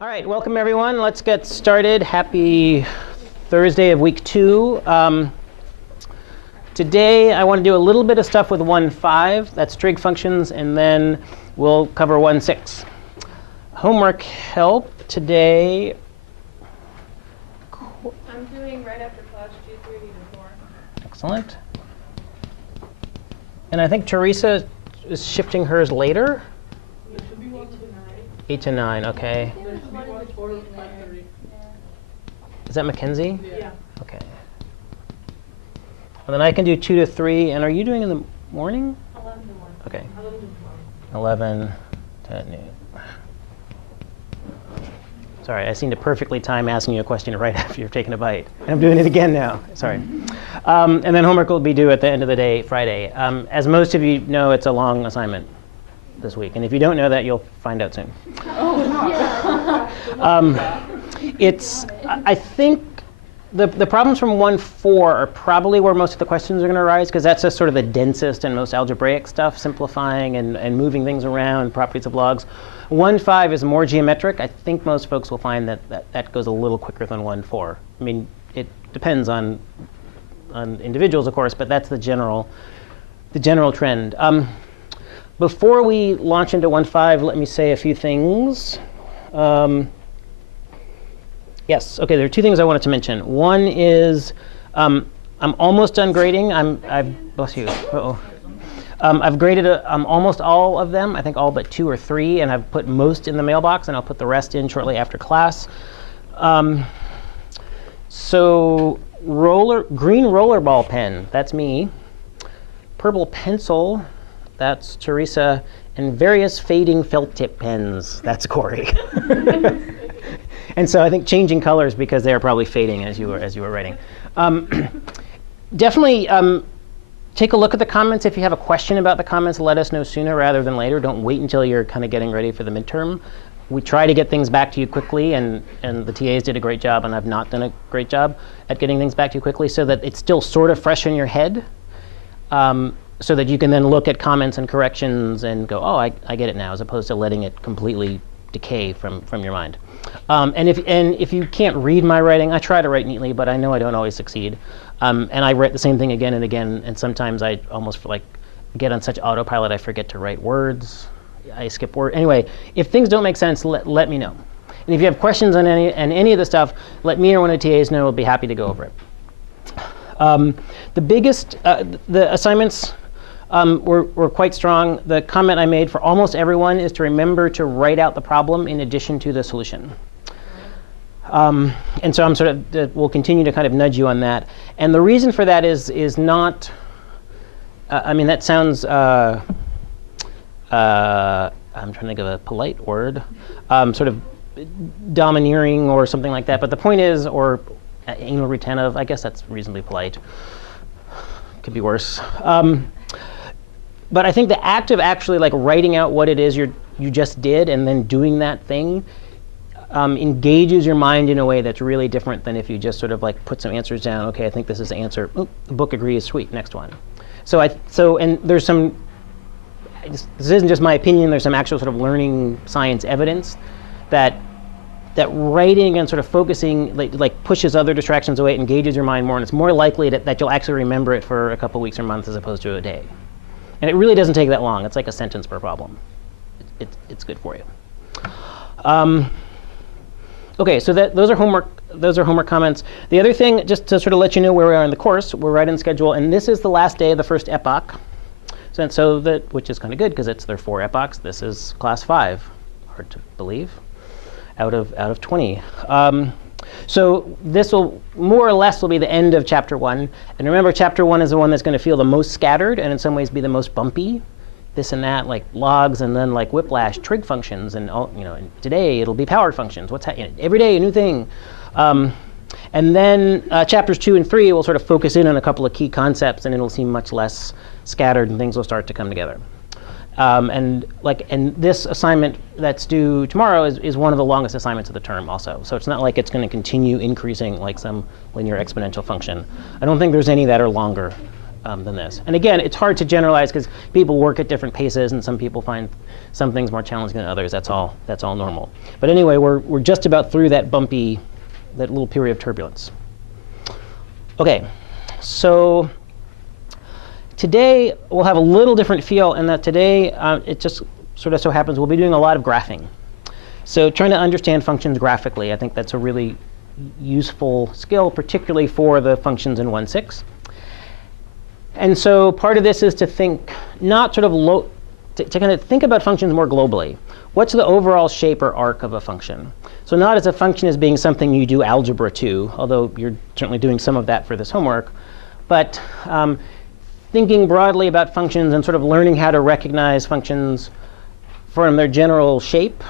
All right, welcome everyone. Let's get started. Happy Thursday of week 2. Today I want to do a little bit of stuff with 1.5, that's trig functions, and then we'll cover 1.6. Homework help today. I'm doing right after class 2, 3, and 4. Excellent. And I think Teresa is shifting hers later. It should be 8 to 9, okay. Is that Mackenzie? Yeah. Okay. And then I can do 2 to 3. And are you doing in the morning? 11 to 1. Okay. 11 to 11 to noon. Sorry, I seem to perfectly time asking you a question right after you've taken a bite. And I'm doing it again now. Sorry. And then homework will be due at the end of the day, Friday. As most of you know, it's a long assignment this week. And if you don't know that, you'll find out soon. I think the problems from 1.4 are probably where most of the questions are going to arise, because that's just sort of the densest and most algebraic stuff, simplifying and moving things around, properties of logs. 1.5 is more geometric. I think most folks will find that goes a little quicker than 1.4. I mean, it depends on individuals, of course, but that's the general trend. Before we launch into 1.5, let me say a few things. Yes, okay, there are 2 things I wanted to mention. One is I'm almost done grading. Bless you. Uh-oh. I've graded almost all of them, I think all but 2 or 3, and I've put most in the mailbox, and I'll put the rest in shortly after class. So green rollerball pen, that's me. Purple pencil, that's Teresa. And various fading felt tip pens, that's Corey. And so I think changing colors because they are probably fading as you were writing. Definitely take a look at the comments. If you have a question about the comments, let us know sooner rather than later. Don't wait until you're kind of getting ready for the midterm. We try to get things back to you quickly, and the TAs did a great job, and I've not done a great job at getting things back to you quickly so that it's still sort of fresh in your head, so that you can then look at comments and corrections and go, oh, I get it now, as opposed to letting it completely decay from your mind. And if you can't read my writing, I try to write neatly, but I know I don't always succeed. And I write the same thing again and again, and sometimes I almost get on such autopilot I forget to write words. I skip words. Anyway, if things don't make sense, let me know. And if you have questions on any of the stuff, let me or one of the TAs know. We'll be happy to go over it. The assignments were quite strong. The comment I made for almost everyone is to remember to write out the problem in addition to the solution. And so we'll continue to kind of nudge you on that. And the reason for that is not, I mean, that sounds, I'm trying to think of a polite word, sort of domineering or something like that. But the point is, or anal retentive, I guess that's reasonably polite. Could be worse. But I think the act of actually writing out what it is you just did and then doing that thing engages your mind in a way that's really different than if you just sort of put some answers down. Okay, I think this is the answer. Oop, the book agrees. Sweet, next one. And there's some. This isn't just my opinion. There's some actual sort of learning science evidence that writing and sort of focusing pushes other distractions away, engages your mind more, and it's more likely that you'll actually remember it for a couple weeks or months as opposed to a day. And it really doesn't take that long. It's like a sentence per problem. It's good for you. Okay, so those are homework comments. The other thing, just to sort of let you know where we are in the course, we're right on schedule, and this is the last day of the first epoch. Which is kind of good because it's their 4 epochs. This is class 5. Hard to believe. Out of 20. So this will more or less will be the end of chapter 1. And remember, chapter 1 is the one that's going to feel the most scattered and in some ways be the most bumpy. This and that, like logs, and then like whiplash, trig functions, and and today it'll be power functions. What's happening every day, a new thing. And then chapters 2 and 3 will sort of focus in on a couple of key concepts, and it'll seem much less scattered, and things will start to come together. And this assignment that's due tomorrow is one of the longest assignments of the term also. So it's not like it's going to continue increasing like some linear exponential function. I don't think there's any that are longer than this. And again, it's hard to generalize because people work at different paces, and some people find some things more challenging than others. That's all normal. But anyway, we're just about through that little period of turbulence. Okay, so today we'll have a little different feel in that today it just sort of so happens we'll be doing a lot of graphing. So trying to understand functions graphically, I think that's a really useful skill, particularly for the functions in 1.6. And so part of this is to think not sort of to kind of think about functions more globally. What's the overall shape or arc of a function? So not as a function as being something you do algebra to, although you're certainly doing some of that for this homework, but thinking broadly about functions and sort of learning how to recognize functions from their general shape,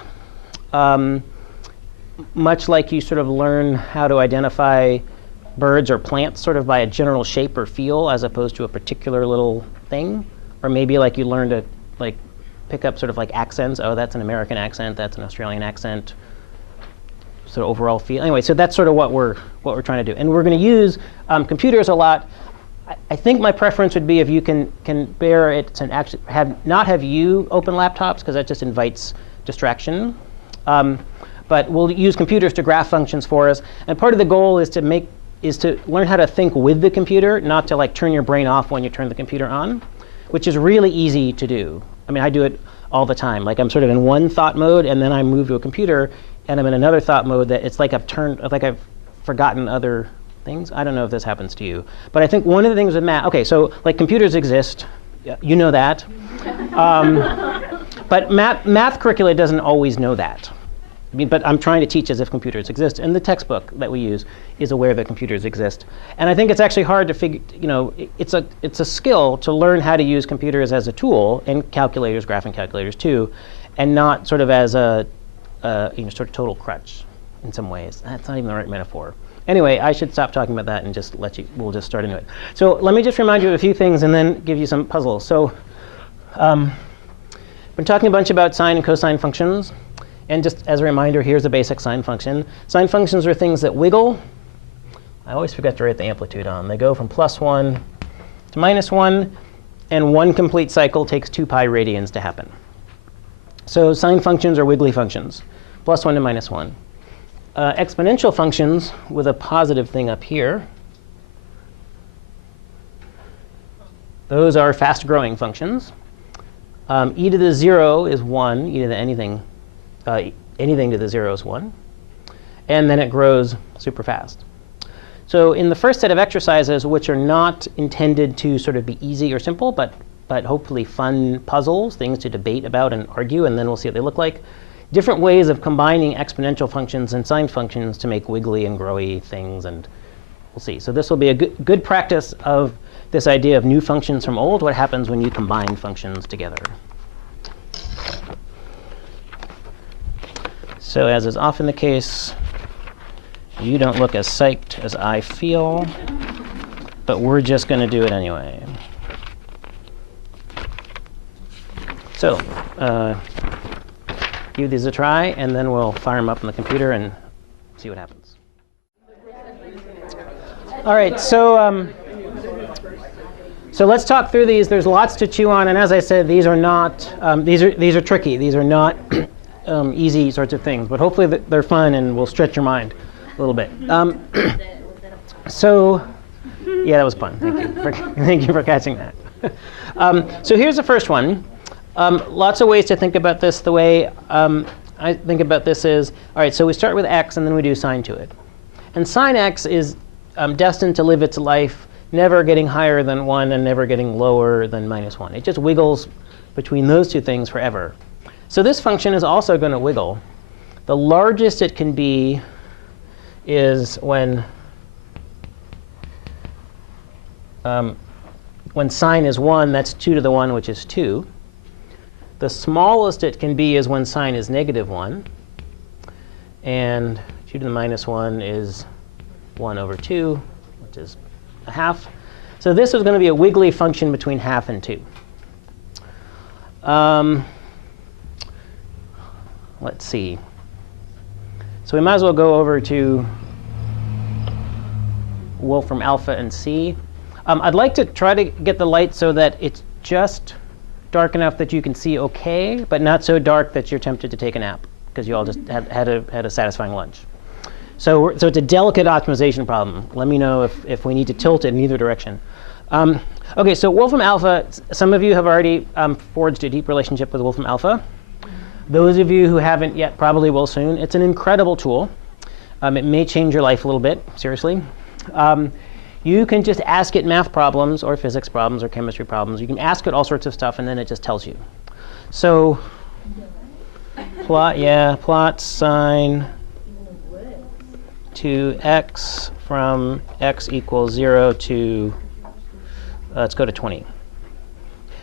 much like you sort of learn how to identify birds or plants sort of by a general shape or feel as opposed to a particular little thing. Or maybe like you learn to like pick up sort of like accents. Oh, that's an American accent. That's an Australian accent. Sort of overall feel. Anyway, so that's sort of what we're trying to do. And we're going to use computers a lot. I think my preference would be if you can bear it and actually not have you open laptops, because that just invites distraction. But we'll use computers to graph functions for us. And part of the goal is to learn how to think with the computer, not to like turn your brain off when you turn the computer on, which is really easy to do. I mean, I do it all the time. Like I'm sort of in one thought mode, and then I move to a computer, and I'm in another thought mode that it's like I've forgotten other things. I don't know if this happens to you. But I think one of the things with math, okay, so like computers exist. You know that. But math curricula doesn't always know that. I mean, but I'm trying to teach as if computers exist, and the textbook that we use is aware that computers exist. And I think it's actually hard to figure, it's a skill to learn how to use computers as a tool, and calculators, graphing calculators too, and not sort of as a sort of total crutch in some ways. That's not even the right metaphor. Anyway, I should stop talking about that and just we'll just start into it. So let me just remind you of a few things and then give you some puzzles. So I've been talking a bunch about sine and cosine functions. And just as a reminder, here's a basic sine function. Sine functions are things that wiggle. I always forget to write the amplitude on. They go from +1 to -1, and one complete cycle takes 2 pi radians to happen. So sine functions are wiggly functions, +1 to -1. Exponential functions with a positive thing up here, those are fast-growing functions. E to the 0 is 1, e to the anything to the 0 is 1. And then it grows super fast. So in the first set of exercises, which are not intended to sort of be easy or simple, but hopefully fun puzzles, things to debate about and argue, and then we'll see what they look like, different ways of combining exponential functions and sine functions to make wiggly and growy things, and we'll see. So this will be a good practice of this idea of new functions from old, what happens when you combine functions together. So as is often the case, you don't look as psyched as I feel, but we're just going to do it anyway. So give these a try, and then we'll fire them up on the computer and see what happens. All right, so let's talk through these. There's lots to chew on, and as I said, these are not these are tricky. These are not easy sorts of things, but hopefully they're fun and will stretch your mind a little bit. So, yeah, that was fun. Thank you. Thank you for catching that. So here's the first one. Lots of ways to think about this. The way I think about this is, all right, so we start with x and then we do sine to it. And sine x is destined to live its life never getting higher than 1 and never getting lower than -1. It just wiggles between those two things forever. So this function is also going to wiggle. The largest it can be is when sine is 1, that's 2 to the 1, which is 2. The smallest it can be is when sine is -1. And 2 to the -1 is 1 over 2, which is a half. So this is going to be a wiggly function between half and 2. Let's see. So we might as well go over to Wolfram alpha and C. I'd like to try to get the light so that it's just dark enough that you can see okay, but not so dark that you're tempted to take a nap because you all just had a satisfying lunch. So it's a delicate optimization problem. Let me know if we need to tilt it in either direction. OK, so Wolfram Alpha, some of you have already forged a deep relationship with Wolfram Alpha. Those of you who haven't yet probably will soon. It's an incredible tool. It may change your life a little bit, seriously. You can just ask it math problems or physics problems or chemistry problems. You can ask it all sorts of stuff, and then it just tells you. So plot sine to x from x equals 0 to, let's go to 20.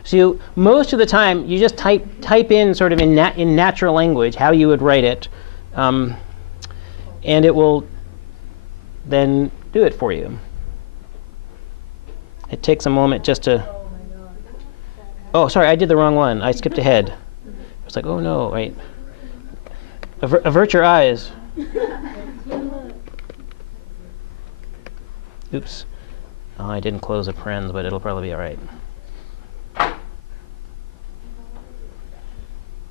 So most of the time, you just type in sort of in natural language how you would write it, and it will then do it for you. It takes a moment just to. Oh, sorry, I did the wrong one. I skipped ahead. I was like, oh no, wait. Avert your eyes. Oops. Oh, I didn't close the parens, but it'll probably be all right.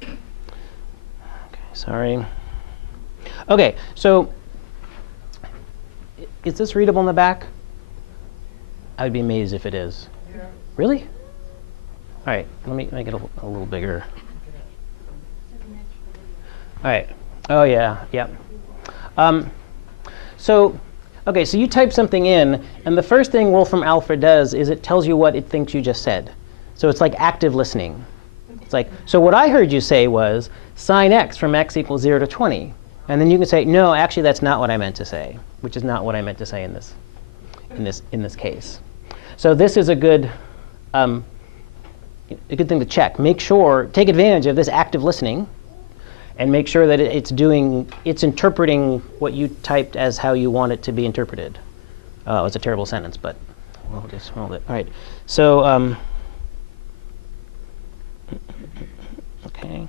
Okay, sorry. Okay, so is this readable in the back? I would be amazed if it is. Yeah. Really? All right, let me make it a little bigger. All right. Oh, yeah, yeah. So you type something in, and the first thing Wolfram Alpha does is it tells you what it thinks you just said. So it's like active listening. It's like, so what I heard you say was sine x from x equals 0 to 20. And then you can say, no, actually, that's not what I meant to say, which is not what I meant to say in this case. So this is a good thing to check. Make sure, take advantage of this active listening, and make sure that it's interpreting what you typed as how you want it to be interpreted. Oh, it's a terrible sentence, but we'll just hold it. All right. So okay.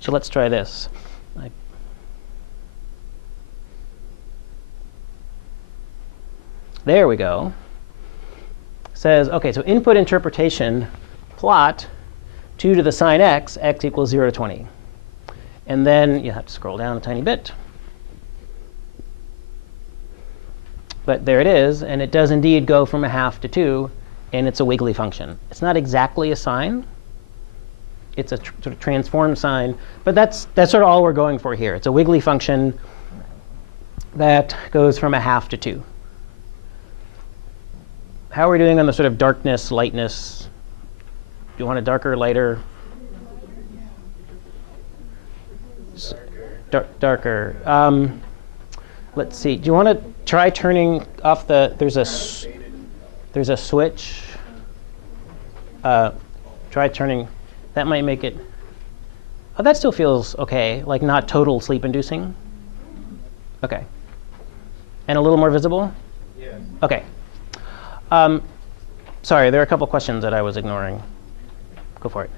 So let's try this. There we go. Says, OK, so input interpretation, plot 2 to the sine x, x equals 0 to 20. And then you have to scroll down a tiny bit. But there it is. And it does indeed go from 1/2 to 2. And it's a wiggly function. It's not exactly a sine. It's a sort of transformed sine. But that's sort of all we're going for here. It's a wiggly function that goes from 1/2 to 2. How are we doing on the sort of darkness, lightness? Do you want it darker, lighter? Darker. Let's see. Do you want to try turning off the? There's a switch. Try turning. That might make it. Oh, that still feels okay. Like not total sleep-inducing. Okay. And a little more visible. Yeah. Okay. Sorry, there are a couple questions that I was ignoring. Go for it.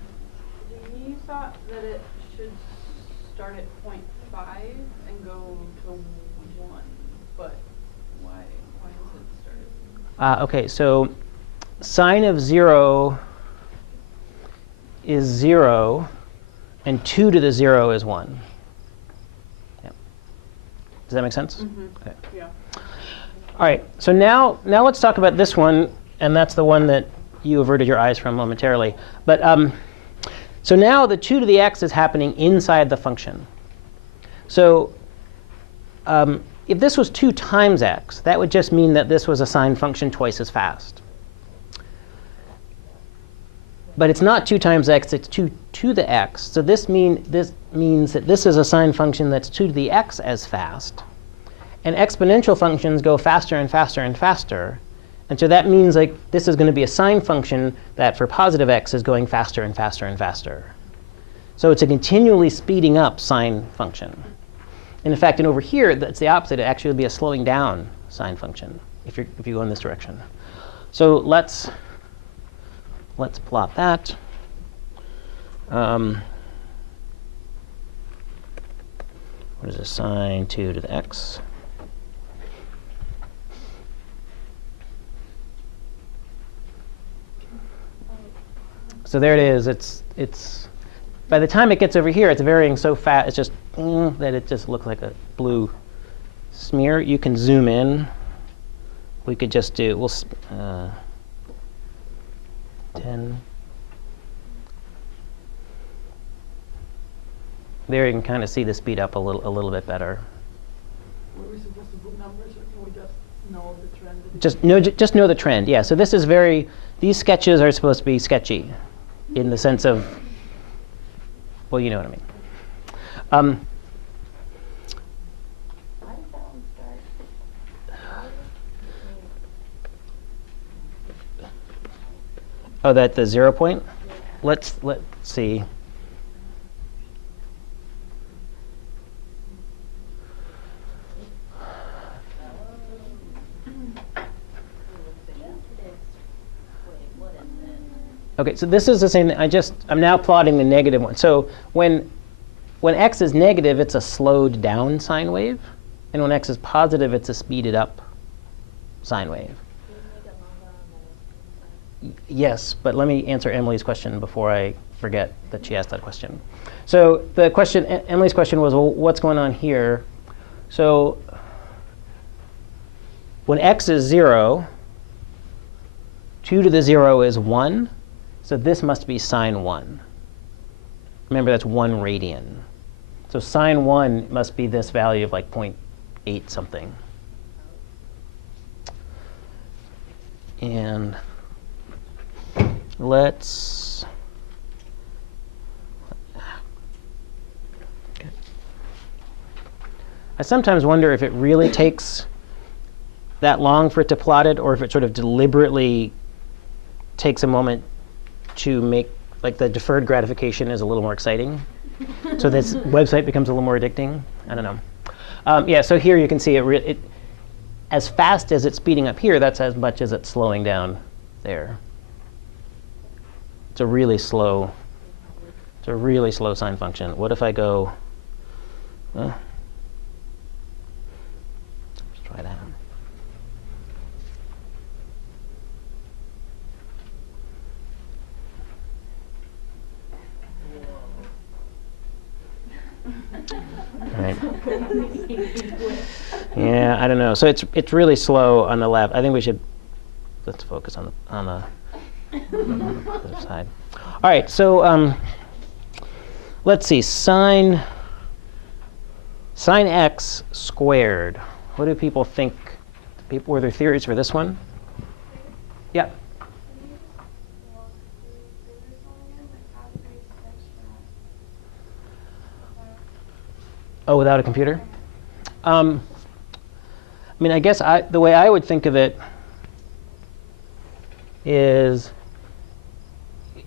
You thought that it should start at 0.5 and go to 1, but why is it started? OK, so sine of 0 is 0, and 2 to the 0 is 1. Yeah. Does that make sense? Mm-hmm. Okay. Yeah. All right, so now let's talk about this one, and that's the one that you averted your eyes from momentarily. But so now the 2 to the x is happening inside the function. So if this was 2 times x, that would just mean that this was a sine function twice as fast. But it's not 2 times x, it's 2 to the x. So this means that this is a sine function that's 2 to the x as fast. And exponential functions go faster and faster and faster. And so that means like this is going to be a sine function that for positive x is going faster and faster and faster. So it's a continually speeding up sine function. And in fact, and over here, that's the opposite. It actually would be a slowing down sine function if you go in this direction. So let's plot that. What is this? Sine 2 to the x. So there it is. It's by the time it gets over here, it's varying so fast. It's just that it just looks like a blue smear. You can zoom in. We could just do 10. There you can kind of see the speed up a little bit better. Were we supposed to put numbers, or can we just know the trend? Just know the trend. Yeah. So this is these sketches are supposed to be sketchy, in the sense of, well, you know what I mean. Why does that one start? Oh, that the 0 point? Let's see. Okay, so this is the same thing. I'm now plotting the negative one. So when x is negative, it's a slowed down sine wave. And when x is positive, it's a speeded up sine wave. Yes, but let me answer Emily's question before I forget that she asked that question. So the question, Emily's question was, well, what's going on here? So when x is 0, 2 to the 0 is 1. So this must be sine 1. Remember, that's 1 radian. So sine 1 must be this value of like 0.8 something. And let's... Okay. I sometimes wonder if it really takes that long for it to plot it, or if it sort of deliberately takes a moment to make, like, the deferred gratification is a little more exciting. So this website becomes a little more addicting. I don't know. Yeah, so here you can see it as fast as it's speeding up here, that's as much as it's slowing down there. It's a really slow sine function. What if I go, let's try that. Right. Yeah, I don't know. So it's really slow on the left. I think let's focus on the other side. All right. So let's see. Sine x squared. What do people think? What are their theories for this one? Yeah. Oh, without a computer? I mean, I guess the way I would think of it is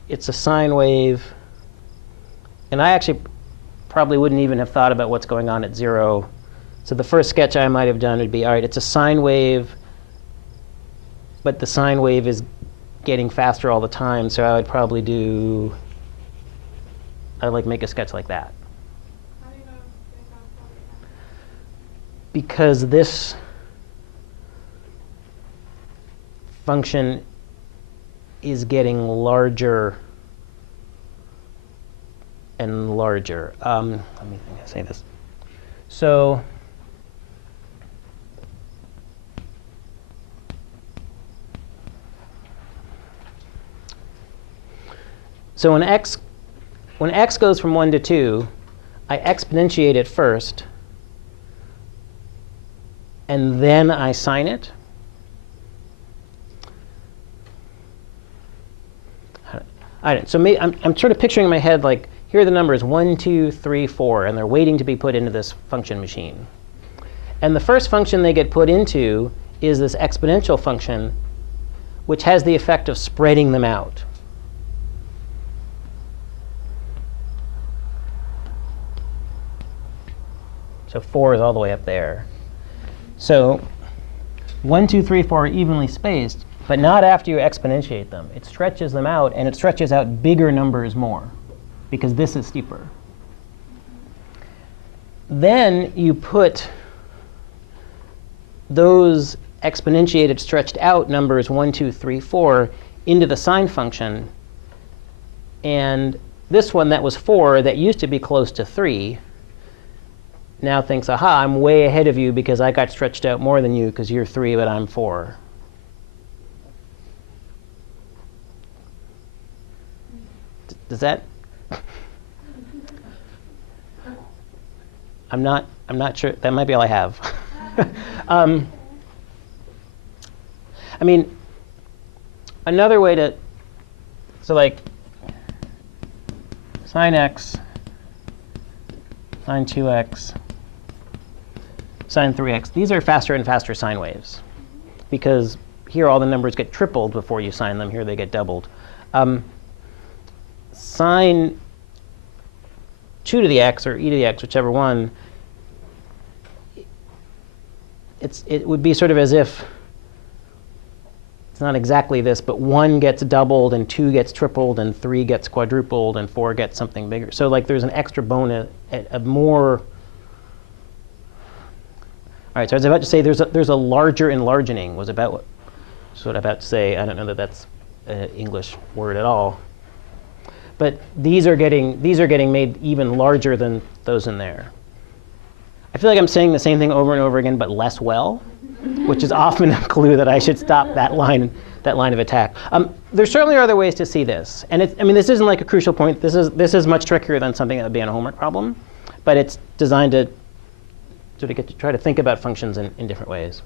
it's a sine wave. And I actually probably wouldn't even have thought about what's going on at 0. So the first sketch I might have done would be, all right, it's a sine wave, but the sine wave is getting faster all the time. So I would probably make a sketch like that. Because this function is getting larger and larger. Let me say this. So when x goes from 1 to 2, I exponentiate it first, and then I sine it. So I'm sort of picturing in my head, like, here are the numbers 1, 2, 3, 4, and they're waiting to be put into this function machine. And the first function they get put into is this exponential function, which has the effect of spreading them out. So 4 is all the way up there. So 1, 2, 3, 4 are evenly spaced, but not after you exponentiate them. It stretches them out, and it stretches out bigger numbers more, because this is steeper. Then you put those exponentiated, stretched out numbers 1, 2, 3, 4 into the sine function, And this one that was 4, that used to be close to 3, now thinks, aha, I'm way ahead of you because I got stretched out more than you because you're 3, but I'm 4. Does that? I'm not sure. That might be all I have. I mean, another way to, so like sine x, sine 2x, sine 3x, these are faster and faster sine waves. Because here all the numbers get tripled before you sine them. Here they get doubled. Sine 2 to the x or e to the x, whichever one, it would be sort of as if, it's not exactly this, but 1 gets doubled and 2 gets tripled and 3 gets quadrupled and 4 gets something bigger. So like there's an extra bonus, a more. All right, so I was about to say there's a larger enlargening was about what I'm about to say. I don't know that that's an English word at all. But these are getting made even larger than those in there. I feel like I'm saying the same thing over and over again, but less well, which is often a clue that I should stop that line of attack. There certainly are other ways to see this, and I mean, this isn't like a crucial point. This is much trickier than something that would be on a homework problem, but it's designed to sort of get to try to think about functions in different ways.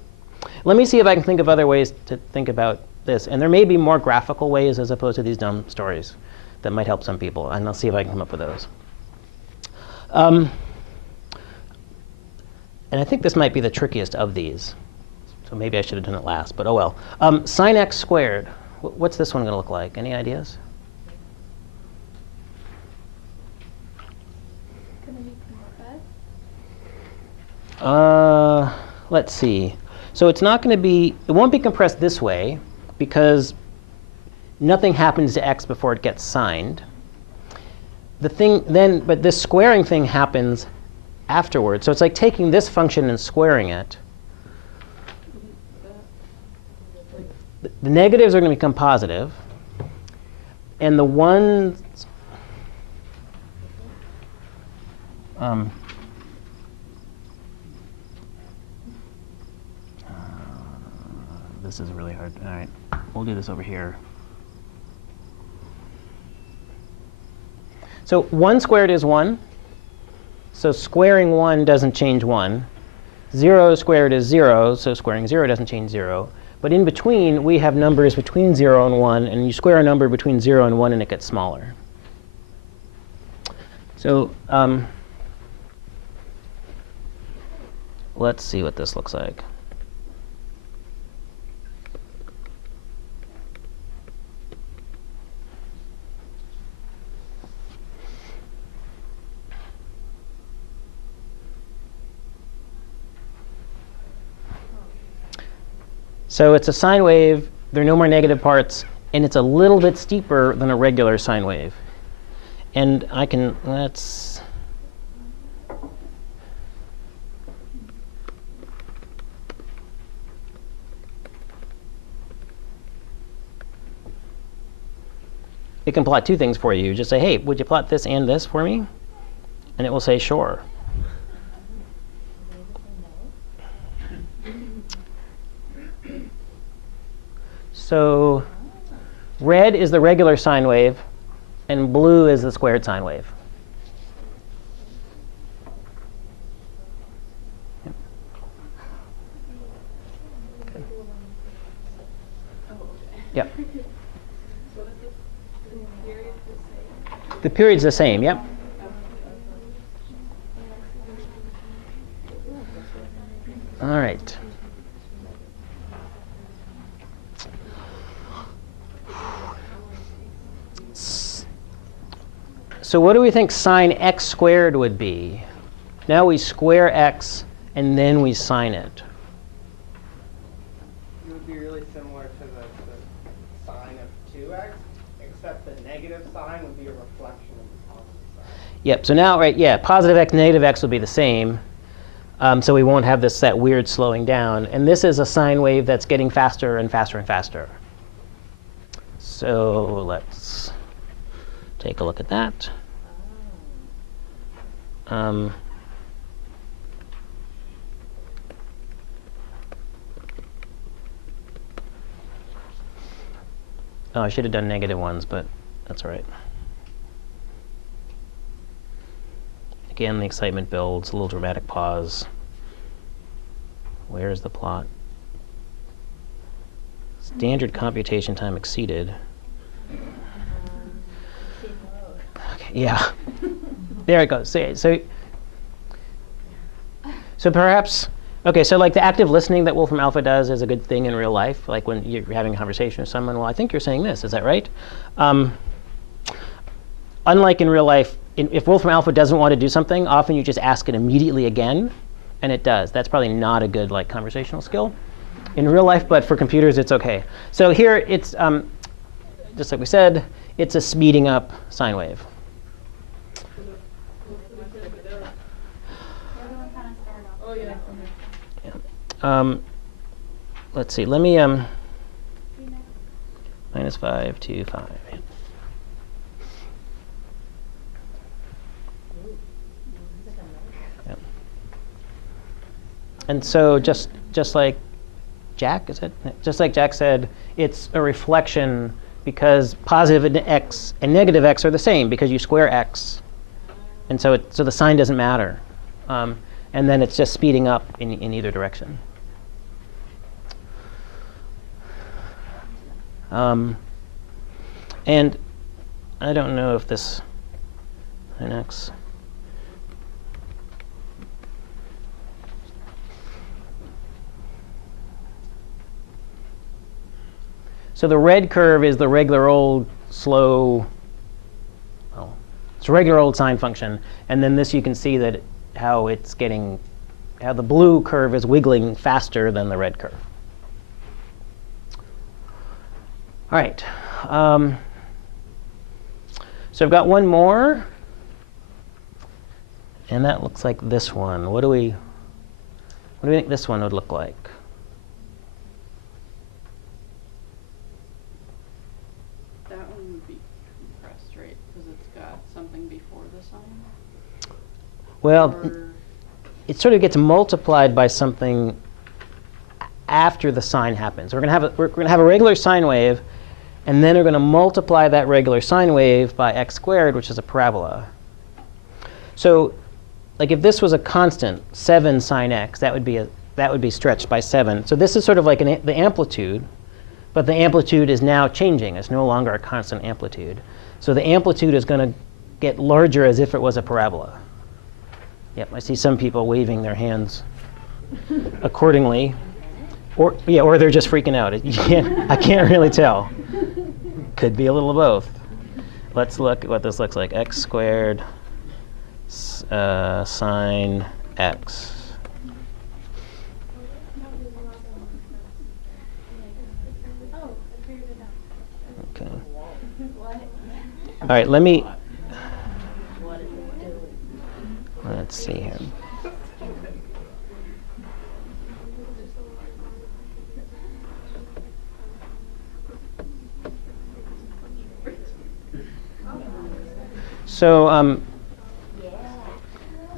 Let me see if I can think of other ways to think about this, and there may be more graphical ways as opposed to these dumb stories that might help some people, and I'll see if I can come up with those. And I think this might be the trickiest of these. So maybe I should have done it last, but oh well. Sine x squared. What's this one going to look like? Any ideas? Can it be compressed? Let's see. So it's not going to be, it won't be compressed this way because nothing happens to x before it gets signed. The thing then, but this squaring thing happens afterwards. So it's like taking this function and squaring it. The negatives are going to become positive, and the ones, this is really hard. All right, we'll do this over here. So 1 squared is 1. So squaring 1 doesn't change 1. 0 squared is 0, so squaring 0 doesn't change 0. But in between, we have numbers between 0 and 1, and you square a number between 0 and 1, and it gets smaller. So let's see what this looks like. So it's a sine wave. There are no more negative parts. And it's a little bit steeper than a regular sine wave. And I can, let's, it can plot two things for you. Just say, hey, would you plot this and this for me? And it will say, sure. So red is the regular sine wave, and blue is the squared sine wave. Yep. Okay. Yep. The period's the same, yep. All right. So what do we think sine x squared would be? Now we square x, and then we sine it. It would be really similar to the sine of 2x, except the negative sign would be a reflection of the positive sign. Yep, so now, right, yeah, positive x, negative x will be the same. So we won't have that weird slowing down. And this is a sine wave that's getting faster and faster and faster. So let's take a look at that. Oh, I should have done negative ones, but that's all right. Again, the excitement builds, a little dramatic pause. Where's the plot? Standard computation time exceeded. Okay, yeah. There it goes. So perhaps, okay, so like the active listening that Wolfram Alpha does is a good thing in real life, like when you're having a conversation with someone, well, I think you're saying this, is that right? Unlike in real life, if Wolfram Alpha doesn't want to do something, often you just ask it immediately again, and it does. That's probably not a good like conversational skill in real life, but for computers, it's okay. So here, it's, just like we said, it's a speeding up sine wave. Oh, yeah. Yeah. Let's see, let me, -5 to 5. Yep. And so just like Jack, is it? Just like Jack said, it's a reflection because positive x and negative x are the same because you square x. And so the sign doesn't matter. And then it's just speeding up in either direction. And I don't know if this Linux. So the red curve is the regular old slow, well, it's a regular old sine function. And then this you can see that how the blue curve is wiggling faster than the red curve. All right. So I've got one more. And that looks like this one. What do we think this one would look like? That one would be compressed, right? Because it's got something before the sign? Well, Or it sort of gets multiplied by something after the sign happens. We're going to have a regular sine wave, and then we're going to multiply that regular sine wave by x squared, which is a parabola. So, like if this was a constant, 7 sine x, that would be stretched by 7. So this is sort of like the amplitude, but the amplitude is now changing. It's no longer a constant amplitude. So the amplitude is going to get larger as if it was a parabola. Yep, I see some people waving their hands accordingly. Or they're just freaking out. I can't really tell. Could be a little of both. Let's look at what this looks like. X squared sine x. Okay. All right, let's see here.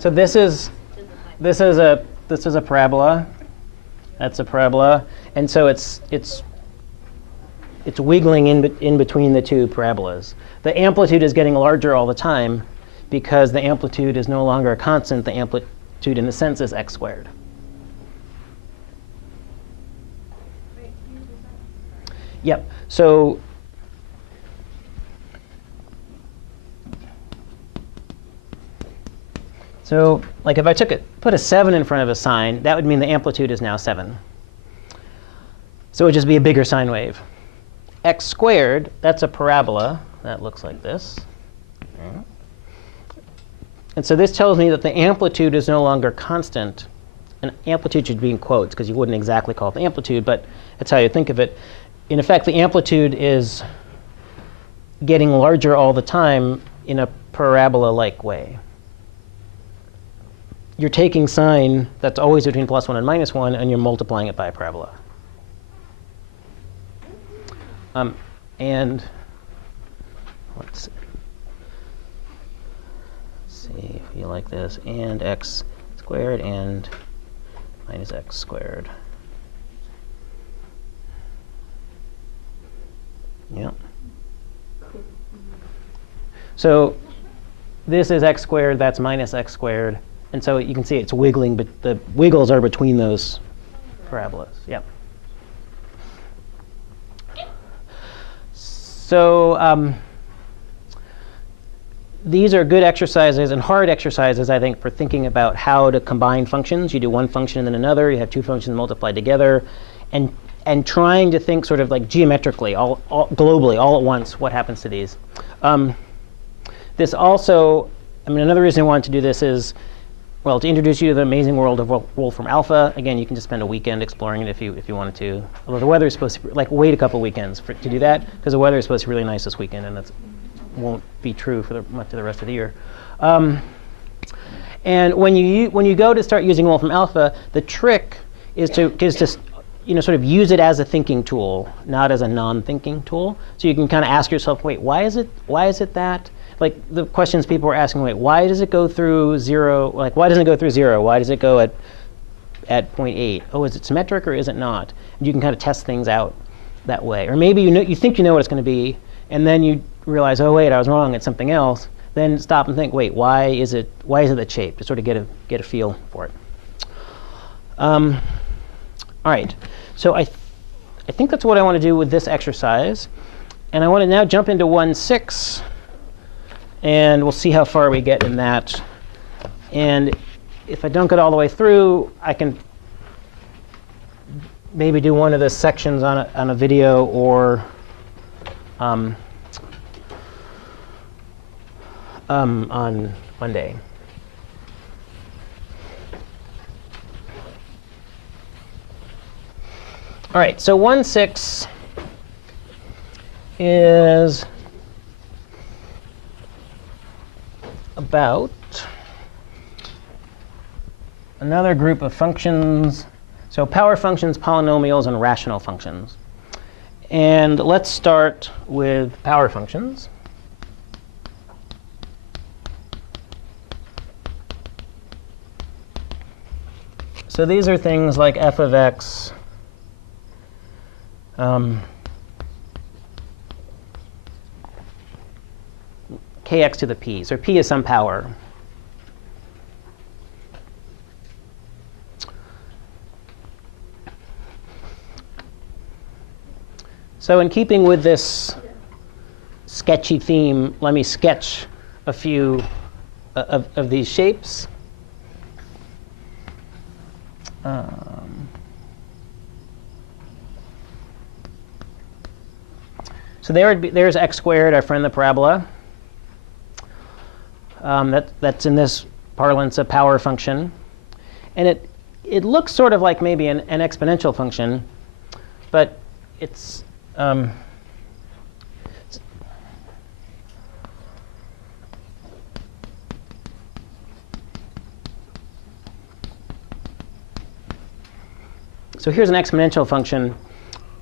So this is a parabola. That's a parabola, and so it's wiggling in between the two parabolas. The amplitude is getting larger all the time because the amplitude is no longer a constant. The amplitude in the sense is x squared. Yep. So like if I put a 7 in front of a sine, that would mean the amplitude is now 7. So it would just be a bigger sine wave. X squared, that's a parabola. That looks like this. And so this tells me that the amplitude is no longer constant. And amplitude should be in quotes because you wouldn't exactly call it the amplitude, but that's how you think of it. In effect, the amplitude is getting larger all the time in a parabola-like way. You're taking sine that's always between +1 and -1, and you're multiplying it by a parabola. And let's see. be like this, and x squared and minus x squared. Yep. So this is x squared, that's minus x squared. And so you can see it's wiggling, but the wiggles are between those parabolas. Yep. So these are good exercises and hard exercises, I think, for thinking about how to combine functions. You do one function and then another. You have two functions multiplied together. And trying to think sort of like geometrically, all globally, all at once, what happens to these. This also, I mean, another reason I wanted to do this is, well, to introduce you to the amazing world of Wolfram Alpha. Again, you can just spend a weekend exploring it if you wanted to. Although the weather is supposed to, like, wait a couple weekends to do that, because the weather is supposed to be really nice this weekend, and that won't be true for much of the rest of the year. And when you go to start using Wolfram Alpha, the trick is to sort of use it as a thinking tool, not as a non-thinking tool. So you can kind of ask yourself, wait, why is it that? Like the questions people were asking, wait, why does it go through 0? Like, why doesn't it go through 0? Why does it go at 0.8? Oh, is it symmetric or is it not? And you can kind of test things out that way. Or maybe you think you know what it's going to be, and then you realize, oh wait, I was wrong. It's something else. Then stop and think, wait, why is it that shape? To sort of get a feel for it. All right. So I think that's what I want to do with this exercise, and I want to now jump into 1.6. And we'll see how far we get in that. And if I don't get all the way through, I can maybe do one of the sections on a video or on Monday. All right, so 1.6 is about another group of functions. So power functions, polynomials, and rational functions. And let's start with power functions. So these are things like f of x, kx to the p. So p is some power. So in keeping with this sketchy theme, let me sketch a few of these shapes. So there's x squared, our friend the parabola. That's in this parlance a power function. And it looks sort of like maybe an exponential function, but it's so here's an exponential function.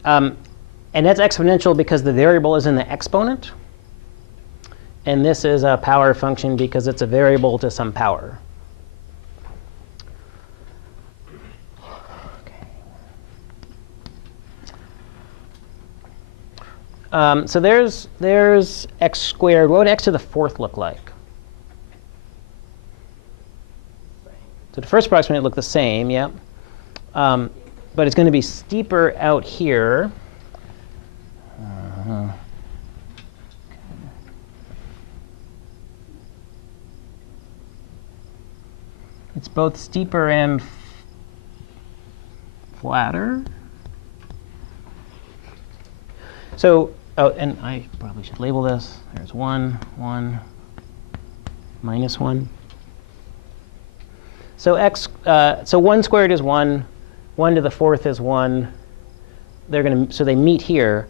And that's exponential because the variable is in the exponent. And this is a power function because it's a variable to some power. So there's x squared. What would x to the fourth look like? So the first approximate look the same, yeah. But it's going to be steeper out here. It's both steeper and flatter. So, oh, and I probably should label this. There's 1, 1, minus 1. So so 1 squared is 1. 1 to the fourth is 1. So they meet here.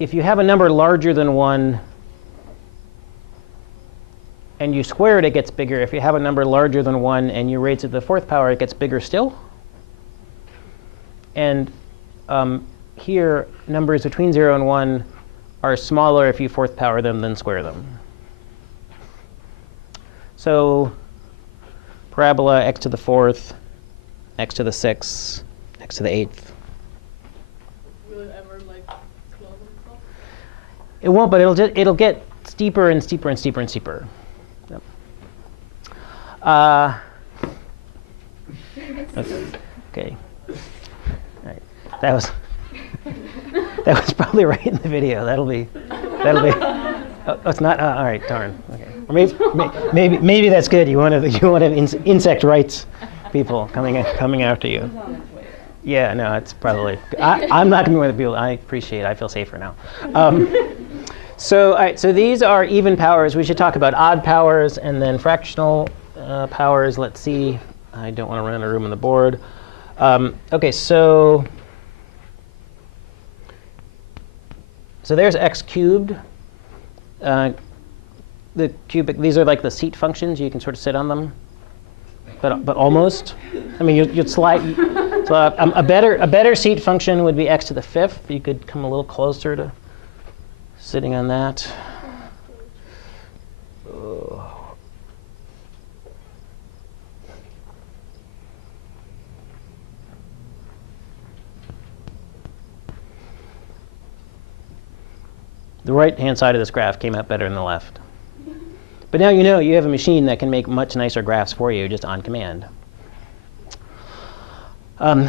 If you have a number larger than 1 and you square it, it gets bigger. If you have a number larger than 1 and you raise it to the fourth power, it gets bigger still. And here, numbers between 0 and 1 are smaller if you fourth power them than square them. So parabola x to the 4th, x to the 6th, x to the 8th. Will it ever like close itself? It won't, but it'll get steeper and steeper and steeper and steeper. Yep. Okay. All right. That was probably right in the video. That'll be. Oh, it's not. All right. Darn. Okay. Or maybe that's good. You want to insect rights people coming after you. Yeah. No. It's probably. I'm not going to be one of the people. I appreciate it. I feel safer now. So all right. So these are even powers. We should talk about odd powers and then fractional powers. Let's see. I don't want to run out of room on the board. Okay. So there's x cubed. The cubic, these are like the seat functions. You can sort of sit on them, but almost. I mean, you'd slide. So a better seat function would be x to the 5th. You could come a little closer to sitting on that. The right-hand side of this graph came out better than the left. But now you know you have a machine that can make much nicer graphs for you just on command.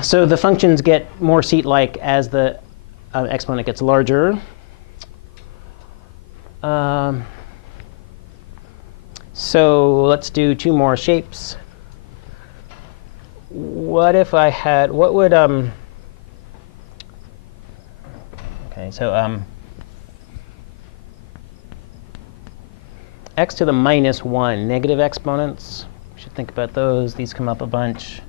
So the functions get more seat-like as the exponent gets larger. So let's do 2 more shapes. What if I had, what would, okay, so x to the -1, negative exponents. We should think about those. These come up a bunch.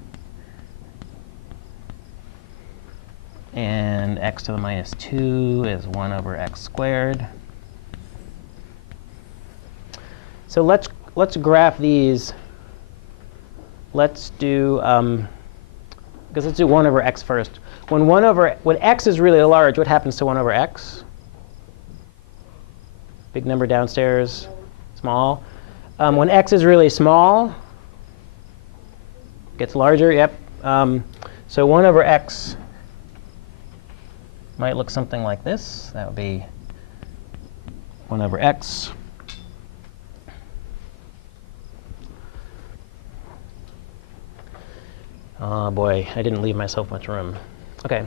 And x to the -2 is 1 over x squared. So let's graph these. Let's do because let's do 1 over x first. When x is really large, what happens to 1 over x? Big number downstairs. Small. When x is really small, gets larger. Yep. So 1 over x might look something like this. That would be 1 over x. Oh boy, I didn't leave myself much room. Okay.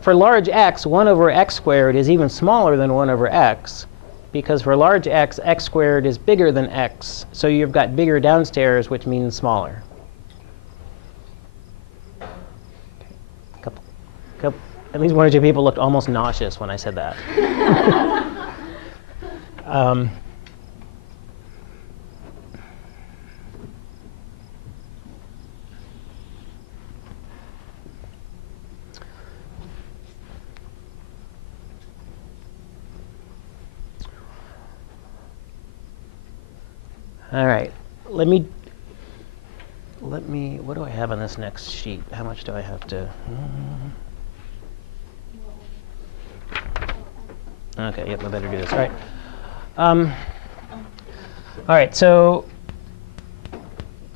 For large x, 1 over x squared is even smaller than 1 over x. Because for large x, x squared is bigger than x. So you've got bigger downstairs, which means smaller. At least 1 or 2 people looked almost nauseous when I said that. All right, let me, what do I have on this next sheet? How much do I have to? Okay, yep, I better do this. All right. All right, so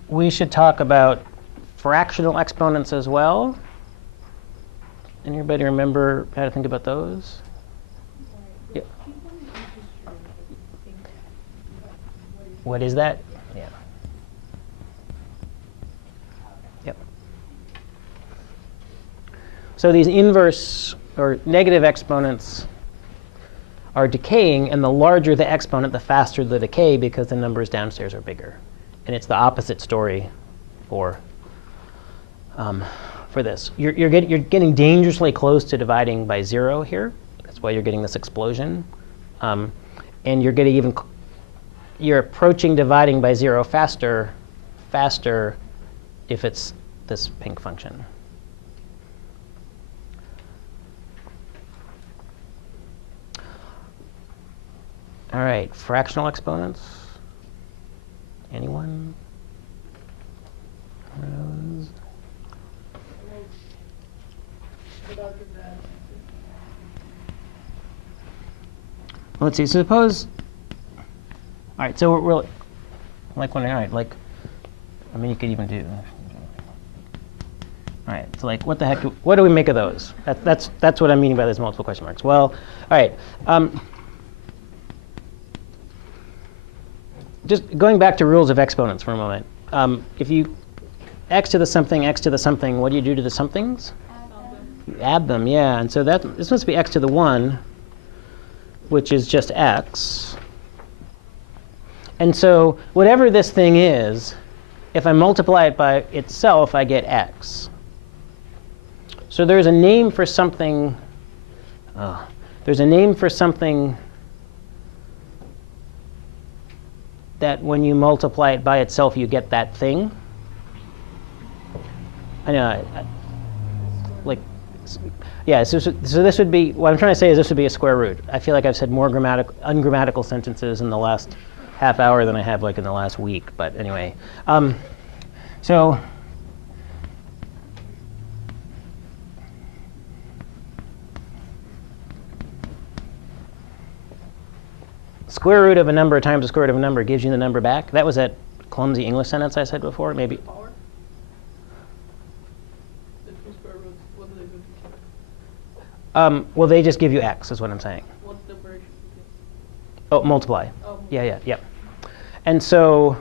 we should talk about fractional exponents as well. Anybody remember how to think about those? Yeah. What is that? Yeah. Yep. So these inverse or negative exponents are decaying, and the larger the exponent, the faster the decay because the numbers downstairs are bigger. And it's the opposite story for this. You're getting dangerously close to dividing by 0 here. That's why you're getting this explosion. And you're approaching dividing by 0 faster if it's this pink function. All right, fractional exponents. Anyone? Rose? Let's see, suppose All right, so we're like wondering, all right, like, I mean, you could even do. All right, so like, what the heck? What do we make of those? That's what I'm meaning by those multiple question marks. Well, all right. Just going back to rules of exponents for a moment. If you x to the something, x to the something, what do you do to the somethings? You add them, yeah. And so this must be x to the 1, which is just x. And so whatever this thing is, if I multiply it by itself, I get x. So there's a name for something. There's a name for something that when you multiply it by itself, you get that thing. I know, like, yeah. So this would be what I'm trying to say is this would be a square root. I feel like I've said more ungrammatical sentences in the last half hour than I have like in the last week. But anyway, so. Square root of a number times the square root of a number gives you the number back. That was that clumsy English sentence I said before, maybe. Power? The two square roots, what do they do to each other? Well, they just give you x, is what I'm saying. What's the operation? Oh, multiply. Oh, Yeah. And so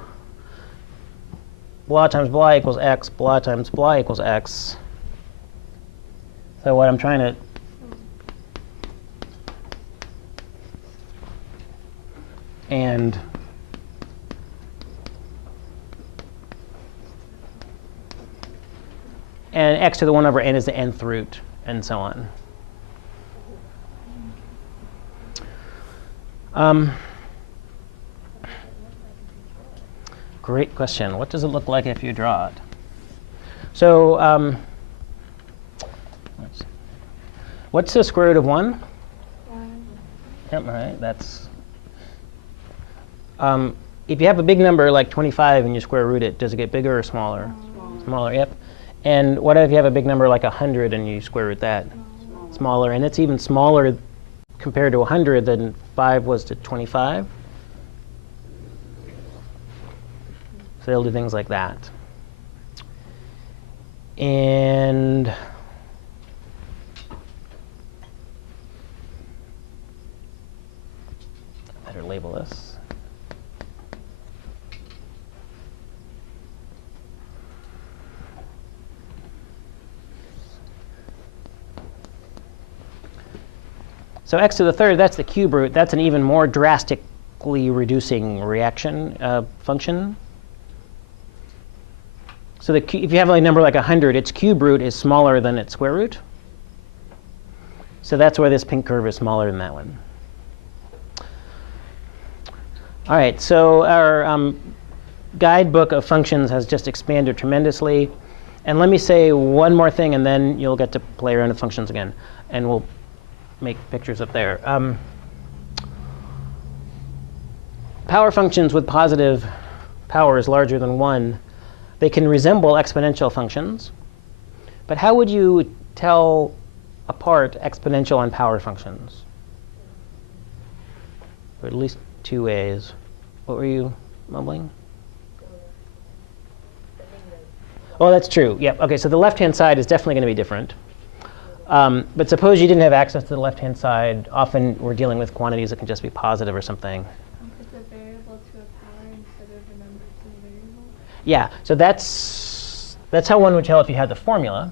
blah times blah equals x, blah times blah equals x. So what I'm trying to and x to the 1 over n is the nth root, and so on. Great question. What does it look like if you draw it? So what's the square root of 1? Yep, all right, that's... if you have a big number like 25 and you square root it, does it get bigger or smaller? Smaller, yep. And what if you have a big number like 100 and you square root that? Smaller. And it's even smaller compared to 100 than 5 was to 25. So they'll do things like that. And I better label this. So x to the third, that's the cube root. That's an even more drastically reducing reaction function. So if you have a number like 100, its cube root is smaller than its square root. So that's why this pink curve is smaller than that one. All right, so our guidebook of functions has just expanded tremendously. And let me say one more thing, and then you'll get to play around with functions again. And we'll make pictures up there. Power functions with positive powers larger than 1, they can resemble exponential functions. But how would you tell apart exponential and power functions? Or at least 2 ways. What were you mumbling? Oh, that's true. Yep. OK, so the left-hand side is definitely going to be different. But suppose you didn't have access to the left-hand side. Often we're dealing with quantities that can just be positive or something. It's a variable to a power instead of a number to a variable? Yeah, so that's how one would tell if you had the formula.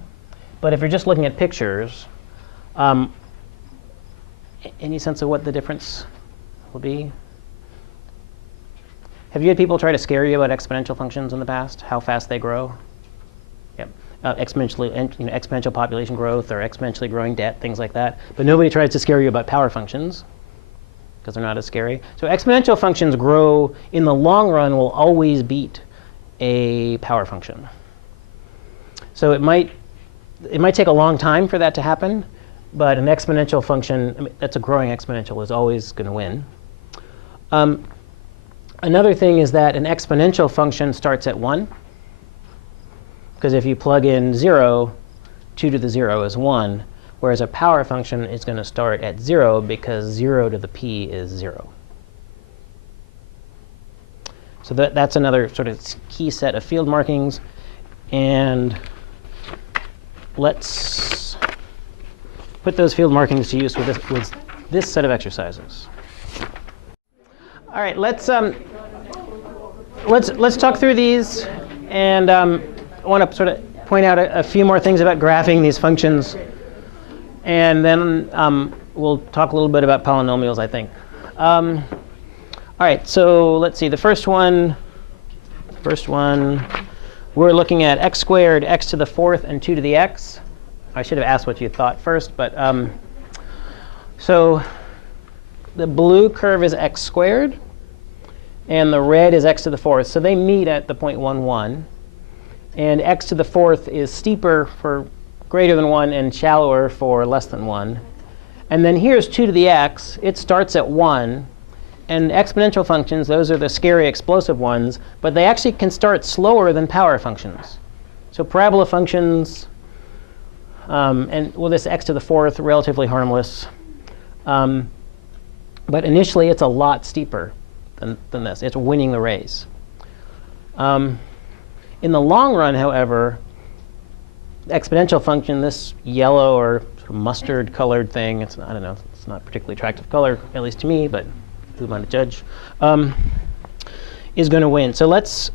But if you're just looking at pictures, any sense of what the difference will be? Have you had people try to scare you about exponential functions in the past? How fast they grow? Yep. Exponential population growth or exponentially growing debt, things like that. But nobody tries to scare you about power functions because they're not as scary. So exponential functions grow in the long run will always beat a power function. So it might take a long time for that to happen, but an exponential function, that's a growing exponential, is always going to win. Another thing is that an exponential function starts at 1. Because if you plug in 0, 2 to the 0 is 1, whereas a power function is going to start at 0 because 0 to the p is 0. So that's another sort of key set of field markings. And let's put those field markings to use with this set of exercises. All right, let's talk through these, and I want to sort of point out a few more things about graphing these functions, and then we'll talk a little bit about polynomials, I think. All right, so let's see. The first one, we're looking at x squared, x to the fourth, and 2 to the x. I should have asked what you thought first, but so the blue curve is x squared, and the red is x to the fourth. So they meet at the point 1, 1. And x to the fourth is steeper for greater than 1 and shallower for less than 1. And then here's 2 to the x. It starts at 1. And exponential functions, those are the scary explosive ones, but they actually can start slower than power functions. So parabola functions, and well, this x to the fourth, relatively harmless. But initially, it's a lot steeper than this. It's winning the race. In the long run, however, the exponential function, this yellow or sort of mustard-colored thing, I don't know, it's not a particularly attractive color, at least to me, but who am I to judge, is going to win. So let's,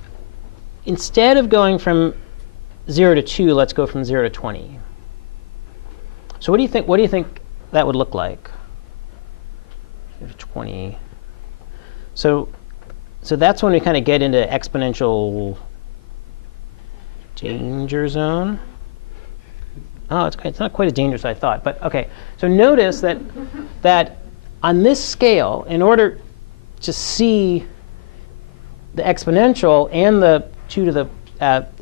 instead of going from 0 to 2, let's go from 0 to 20. So what do you think that would look like? 0 to 20. So that's when we kind of get into exponential danger zone. Oh, it's not quite as dangerous as I thought. But OK, so notice that on this scale, in order to see the exponential and the 2 to the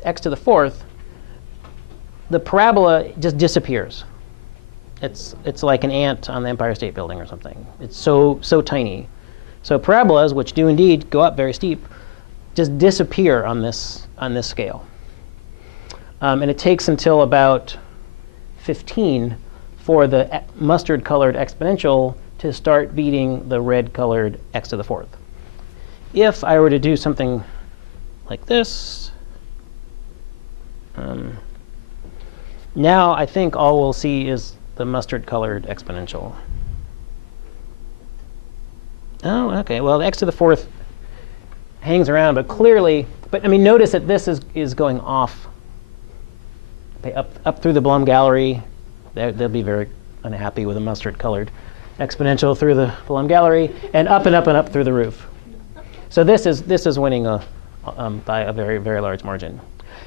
x to the fourth, the parabola just disappears. It's like an ant on the Empire State Building or something. It's so tiny. So parabolas, which do indeed go up very steep, just disappear on this scale. And it takes until about 15 for the mustard-colored exponential to start beating the red-colored x to the fourth. If I were to do something like this, now I think all we'll see is the mustard-colored exponential. Oh, OK. Well, the x to the fourth hangs around, but clearly, I mean, notice that this is going off. Okay, up through the Blum gallery. They'll be very unhappy with a mustard-colored exponential through the Blum gallery, and up and up and up through the roof. So this is winning by a very, very large margin.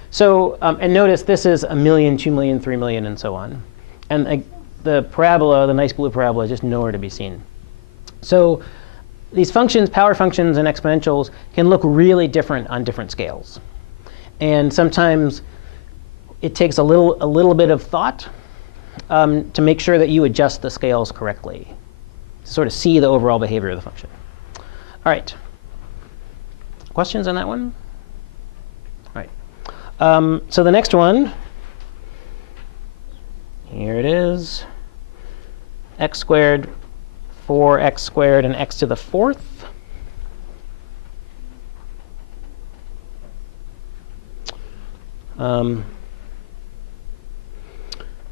So and notice this is 1 million, 2 million, 3 million, and so on. And the parabola, the nice blue parabola, is just nowhere to be seen. So these functions, power functions and exponentials, can look really different on different scales. And sometimes it takes a little bit of thought to make sure that you adjust the scales correctly, to sort of see the overall behavior of the function. All right. Questions on that one? All right. So the next one, here it is. X squared, 4x squared, and x to the fourth.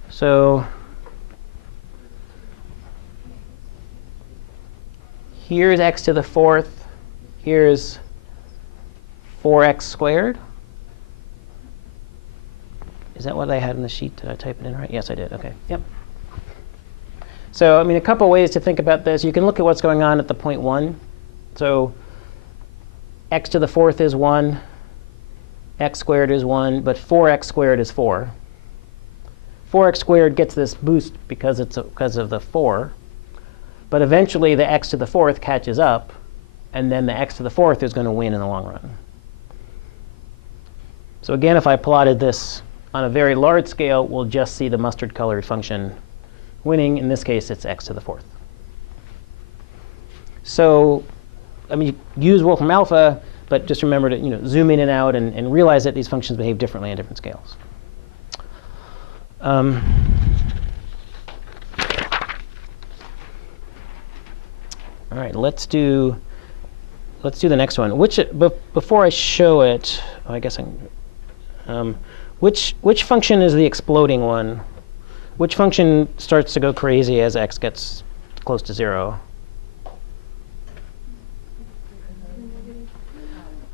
So here's x to the fourth. Here's 4x squared. Is that what I had in the sheet? Did I type it in right? Yes, I did. OK. Yep. So I mean, a couple ways to think about this. You can look at what's going on at the point 1. So x to the fourth is 1. X squared is 1. But 4x squared is 4. 4x squared gets this boost because of the 4. But eventually, the x to the fourth catches up. And then the x to the fourth is going to win in the long run. So again, if I plotted this on a very large scale, we'll just see the mustard-colored function winning. In this case, it's x to the fourth. So I mean, you use Wolfram alpha, but just remember to zoom in and out and realize that these functions behave differently on different scales. All right, let's do let's do the next one. Before I show it, I guess which function is the exploding one? Which function starts to go crazy as x gets close to 0?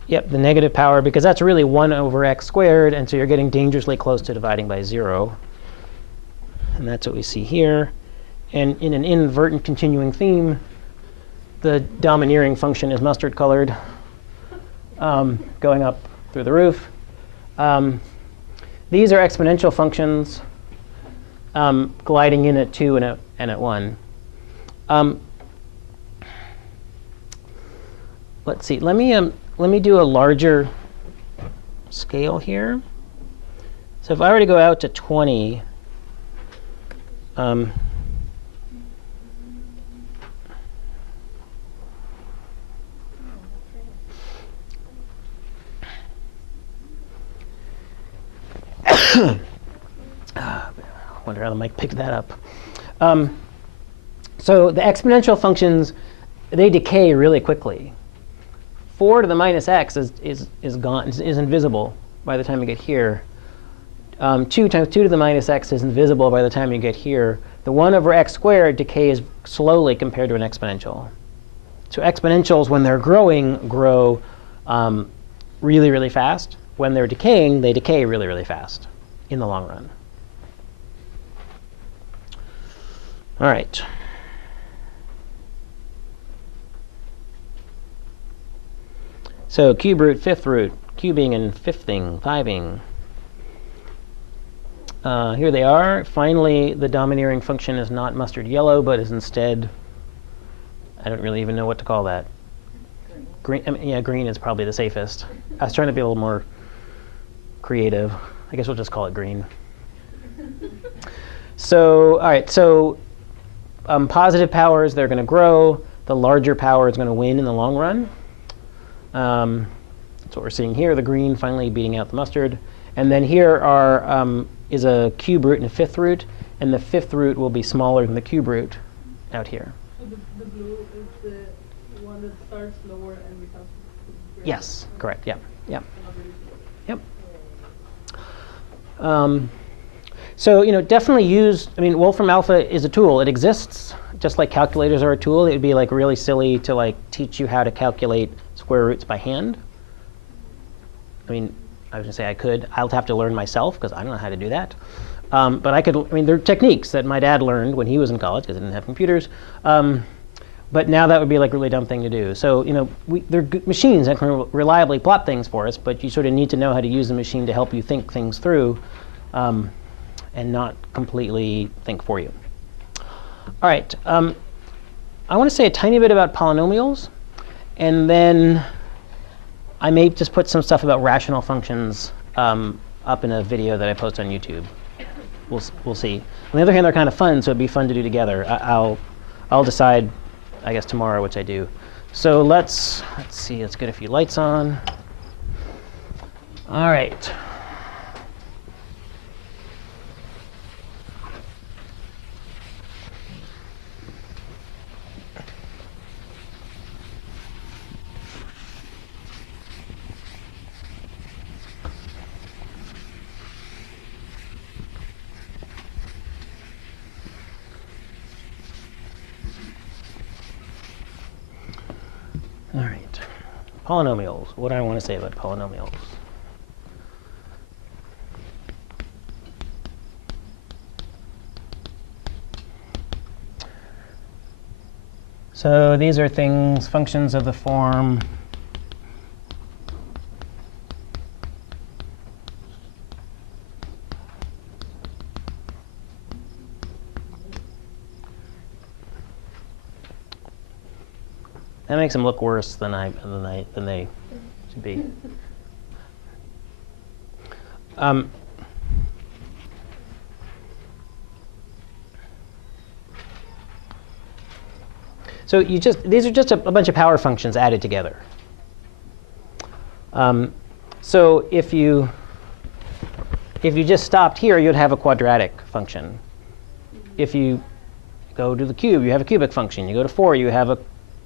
Yep, the negative power, because that's really 1 over x squared, and so you're getting dangerously close to dividing by 0. And that's what we see here. And in an inadvertent continuing theme, the domineering function is mustard colored, going up through the roof. These are exponential functions gliding in at 2 and at 1. Let's see. Let me do a larger scale here. So if I were to go out to 20, wonder how the mic picked that up. So the exponential functions, they decay really quickly. 4 to the minus x is gone, is invisible by the time you get here. 2 times 2 to the minus x is invisible by the time you get here. The 1 over x squared decays slowly compared to an exponential. So exponentials, when they're growing, grow really, really fast. When they're decaying, they decay really, really fast in the long run. All right. So cube root, fifth root, cubing and fifthing, fiving. Here they are. Finally, the domineering function is not mustard yellow, but is instead, I don't really even know what to call that. Green. Yeah, green is probably the safest. I was trying to be a little more creative. I guess we'll just call it green. So, all right. So positive powers, they're going to grow. The larger power is going to win in the long run. That's what we're seeing here, the green finally beating out the mustard. And then here is a cube root and a fifth root, and the fifth root will be smaller than the cube root out here. So the blue is the one that starts lower and becomes greater? Yes, correct. Yep. Yep. Yep. So definitely use. I mean, Wolfram Alpha is a tool. It exists just like calculators are a tool. It would be like really silly to teach you how to calculate square roots by hand. I mean, I was going to say I could. I'll have to learn myself because I don't know how to do that. But I could. I mean, there are techniques that my dad learned when he was in college because he didn't have computers. But now that would be like a really dumb thing to do. So they're good machines that can reliably plot things for us, but you sort of need to know how to use the machine to help you think things through, and not completely think for you. All right. I want to say a tiny bit about polynomials, and then I may just put some stuff about rational functions up in a video that I post on YouTube. We'll see. On the other hand, they're kind of fun, so it'd be fun to do together. I'll decide, I guess, tomorrow which I do. So let's see. Let's get a few lights on. All right. All right, polynomials. What do I want to say about polynomials? So these are functions of the form that makes them look worse than they should be. So these are just a bunch of power functions added together. So if you just stopped here, you'd have a quadratic function. If you go to the cube, you have a cubic function. You go to 4, you have a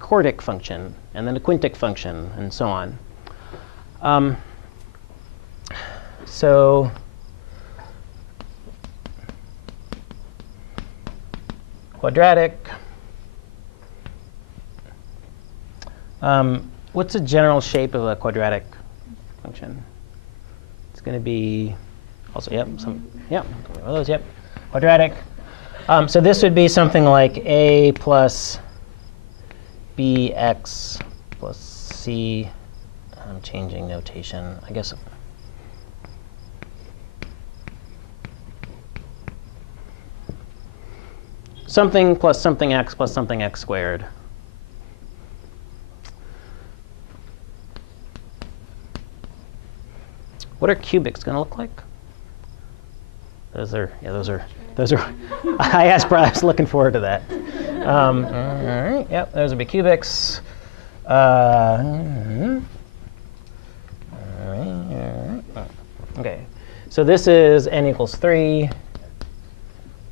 quartic function, and then a quintic function, and so on. So quadratic. What's the general shape of a quadratic function? It's going to be also, yep, one of those, yep, quadratic. So this would be something like a plus bx plus c. I'm changing notation, I guess. Something plus something x plus something x squared. What are cubics going to look like? Those are. I was looking forward to that. All right, yep, those would be cubics. Okay, so this is n equals 3,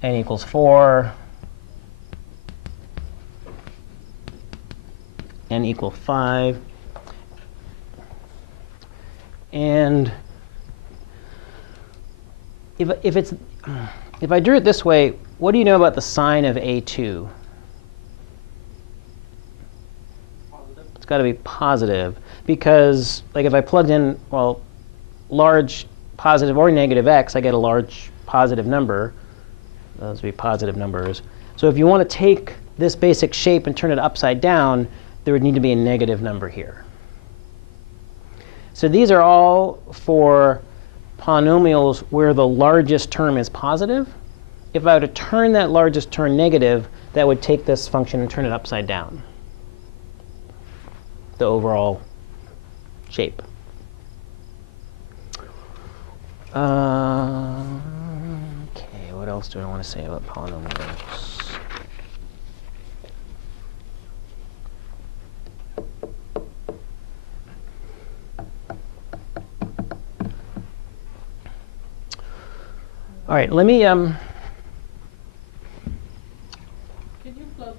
n equals 4, n equals 5, and if I drew it this way, what do you know about the sign of A2? Positive. It's got to be positive, because like if I plugged in, well, large positive or negative x, I get a large positive number. Those would be positive numbers. So if you want to take this basic shape and turn it upside down, there would need to be a negative number here. So these are all for polynomials where the largest term is positive. If I were to turn that largest term negative, that would take this function and turn it upside down, the overall shape. Okay, what else do I want to say about polynomials? All right, let me Can you plot,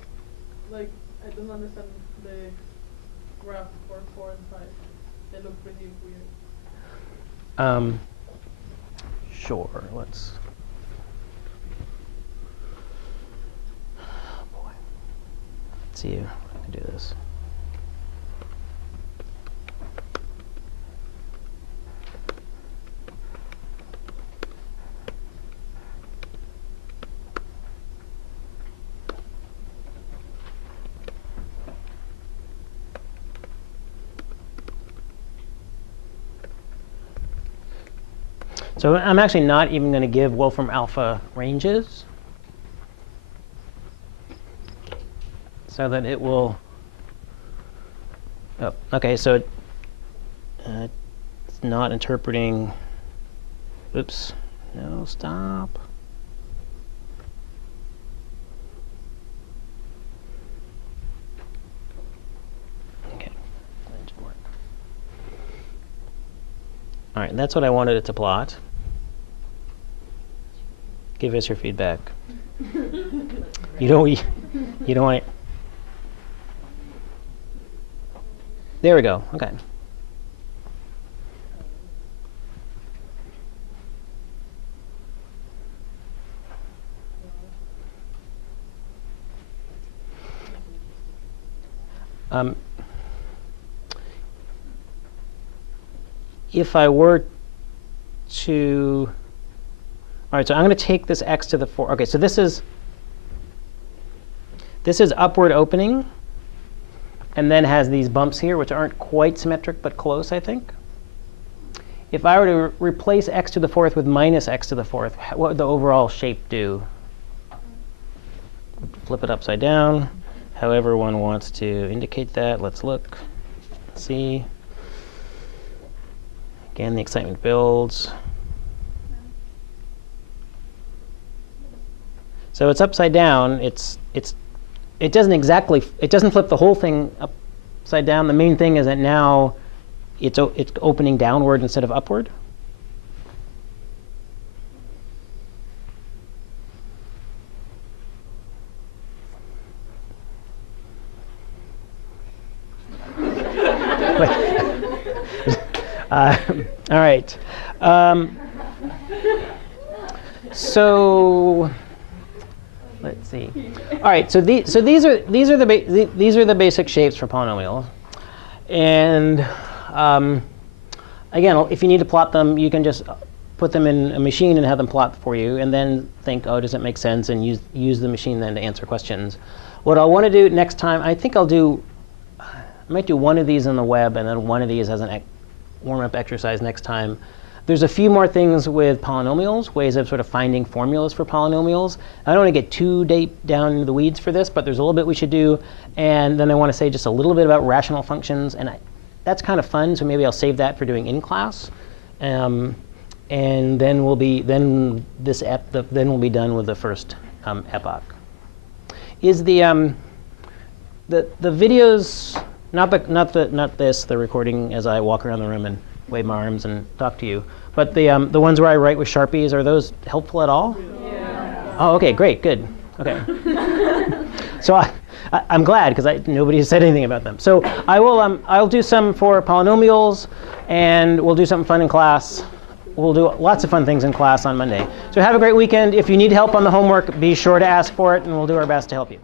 like, I don't understand the graph for 4 and 5. They look pretty weird. Sure, let's. Oh boy. Let's see if I can do this. So I'm actually not even going to give Wolfram alpha ranges, so that it will. Oh, okay, so it's not interpreting. Oops, no, stop. Okay, that didn't work. All right, that's what I wanted it to plot. Give us your feedback. You don't want it. There we go. Okay. If I were to, all right, so I'm going to take this x to the 4. Okay, so this is upward opening, and then has these bumps here, which aren't quite symmetric, but close, I think. If I were to replace x to the 4th with minus x to the 4th, what would the overall shape do? Flip it upside down, however one wants to indicate that. Let's look, see. Again, the excitement builds. So it's upside down. It doesn't flip the whole thing upside down. The main thing is that now it's opening downward instead of upward. All right. So let's see. All right. So these are the basic shapes for polynomials. And again, if you need to plot them, you can just put them in a machine and have them plot for you, and then think, oh, does it make sense? And use the machine then to answer questions. What I'll want to do next time, I think I might do one of these on the web, and then one of these as an warm-up exercise next time. There's a few more things with polynomials, ways of sort of finding formulas for polynomials. I don't want to get too deep down into the weeds for this, but there's a little bit we should do. And then I want to say just a little bit about rational functions. And that's kind of fun, so maybe I'll save that for doing in class. And then we'll be done with the first epoch. Is the videos, not the recording as I walk around the room and wave my arms and talk to you, but the ones where I write with Sharpies, are those helpful at all? Yeah. Oh, okay, great, good. Okay. So I'm glad, because nobody has said anything about them. So I'll do some for polynomials, and we'll do something fun in class. We'll do lots of fun things in class on Monday. So have a great weekend. If you need help on the homework, be sure to ask for it, and we'll do our best to help you.